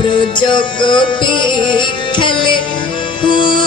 ব্রজগোপী খেলে হরি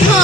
Hey.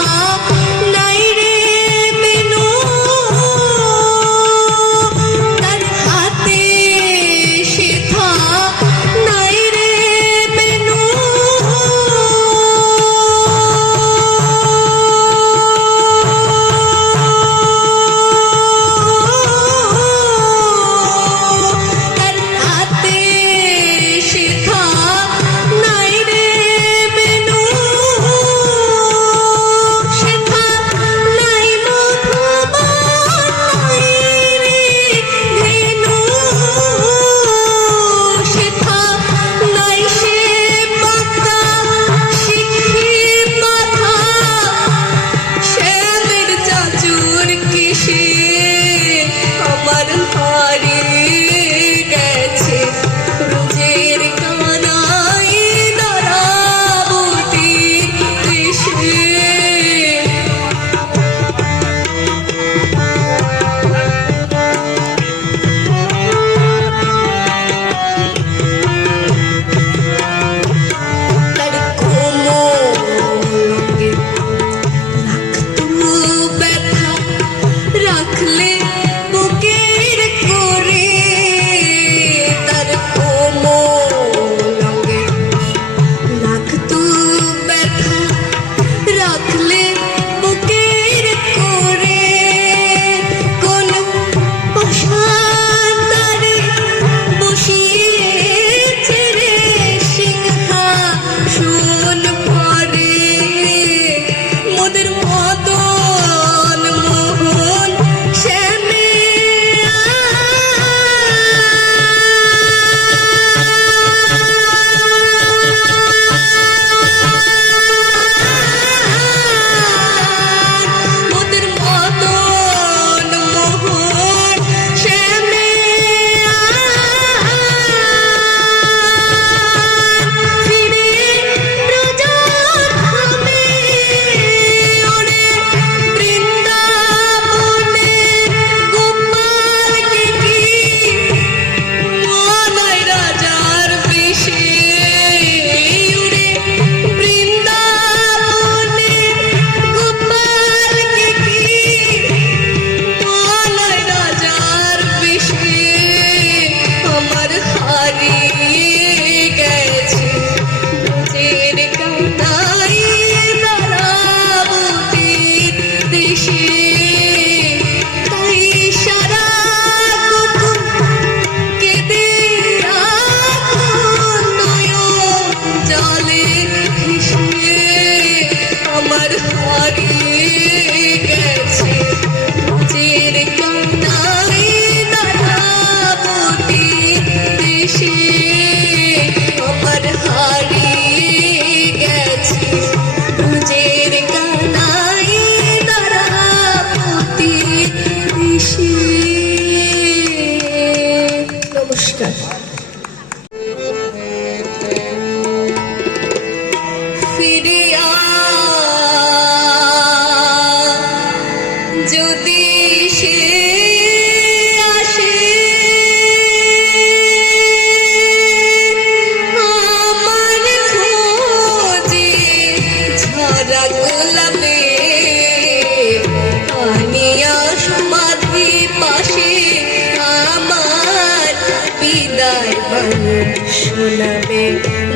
我。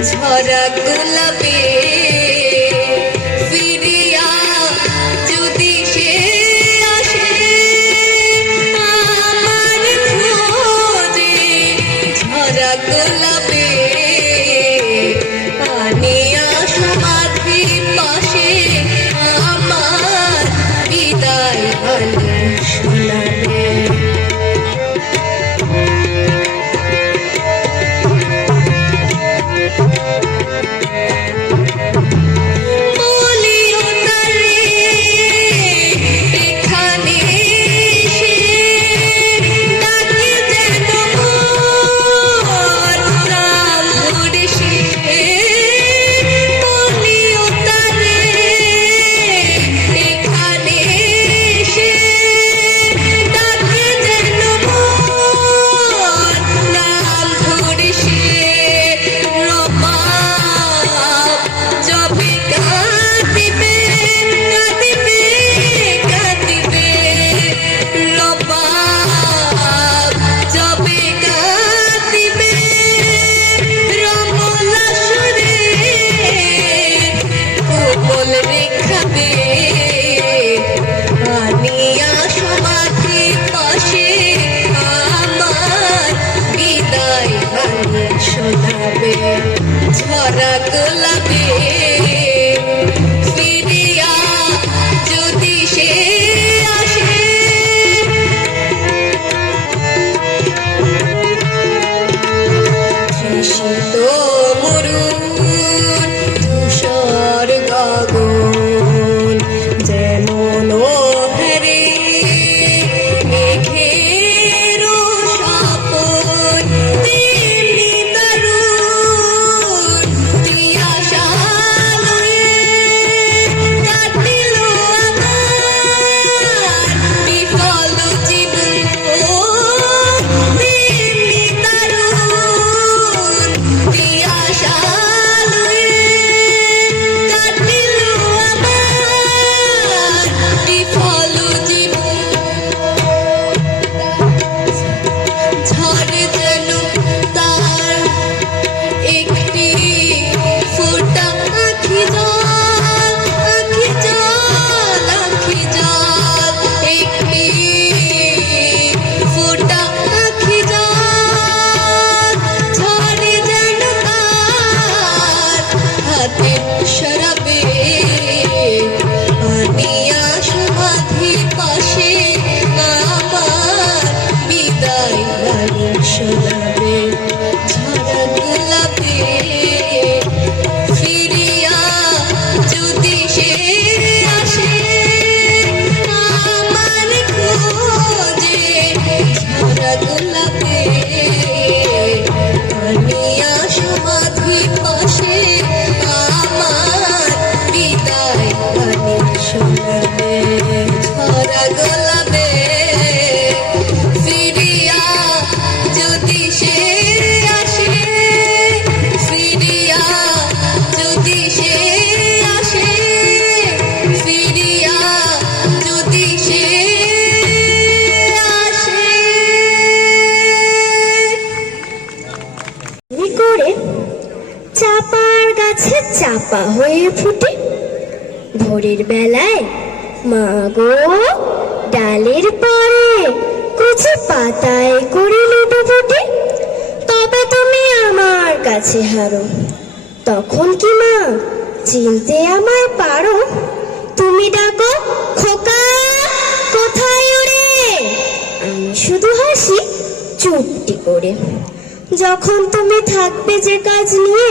ঝরা গুল ফুটে ভোরের বেলায় মা গো ডালের পরে কুচি পাতায় করে লুটো ফুটে তবে তুমি আমার কাছে হারো। তখন কি মা, চিনতে আমায় পারো? তুমি ডাকো, খোকা, কোথায় ওরে আমি শুধু হাসি, চুপটি করে। যখন তুমি থাকবে যে কাজ নিয়ে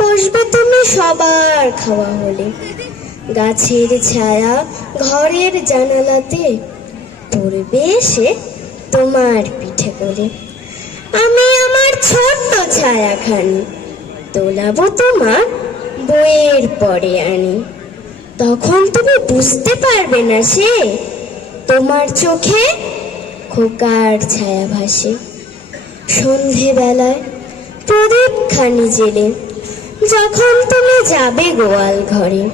বসবে তুমি সবার খাওয়া হলে। গাছের ছায়া ঘরের জানালাতে পড়বে এসে তোমার পিঠে করে। আমি আমার ছোট্ট ছায়াখানি তোলাবো তোমার বইয়ের পরে আনি। তখন তুমি বুঝতে পারবে না সে তোমার চোখে খোকার ছায়া ভাসে। সন্ধেবেলায় প্রদীপ খানি জেলে যখন তুমি যাবে গোয়াল ঘরে,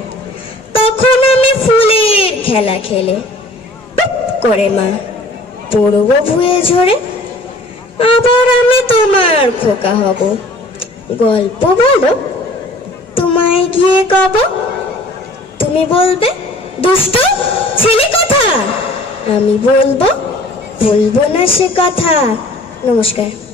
তখন আমি ফুলের খেলা খেলে করে মা, পড়ব ভুয়ে ঝরে। আবার আমি তোমার খোকা হব। গল্প বলো, তোমায় গিয়ে কব। তুমি বলবে, দুষ্ট, ছেলে কথা? আমি বলব বলব না সে কথা। নমস্কার।